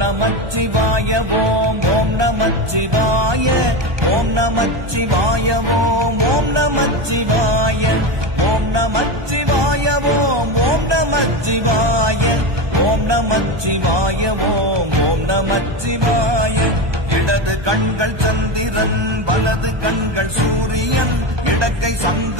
நமச்சிவாய ஓம் ஓம் நமச்சிவாய ஓம் நமச்சிவாய ஓம் ஓம் நமச்சிவாய ஓம் நமச்சிவாய ஓம் ஓம் நமச்சிவாய ஓம் நமச்சிவாய ஓம் ஓம் நமச்சிவாய இடது கண்கள் சந்திரன் வலது கண்கள் சூரியன் இடக்கை சங்கு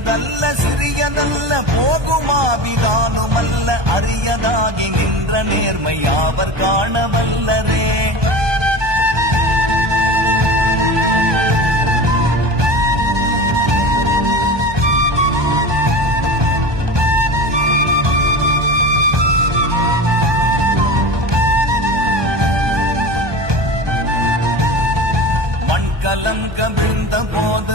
பெரியதல்ல சிறியதல்ல போகுமாவிதானுமல்ல அரியதாகி நின்ற நேர்மை அவர் காணவல்லரே? மண்கலம் கவிழ்ந்த போது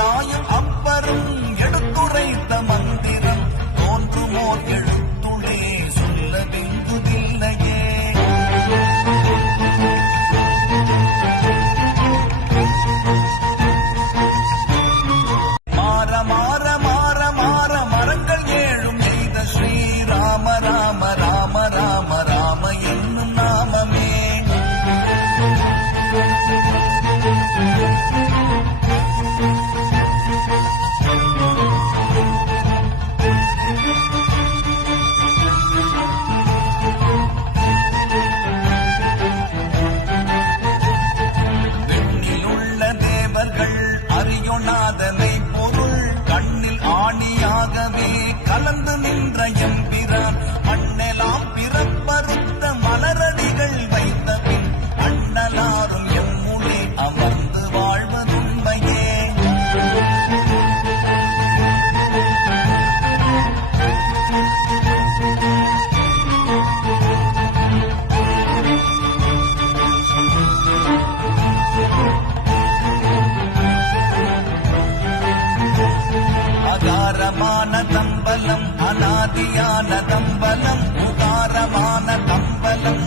ஈன்ற ஆணியாகவே அகாரமான தம்பலம் அநாதியான தம்பலம் உதாரமான தம்பலம்.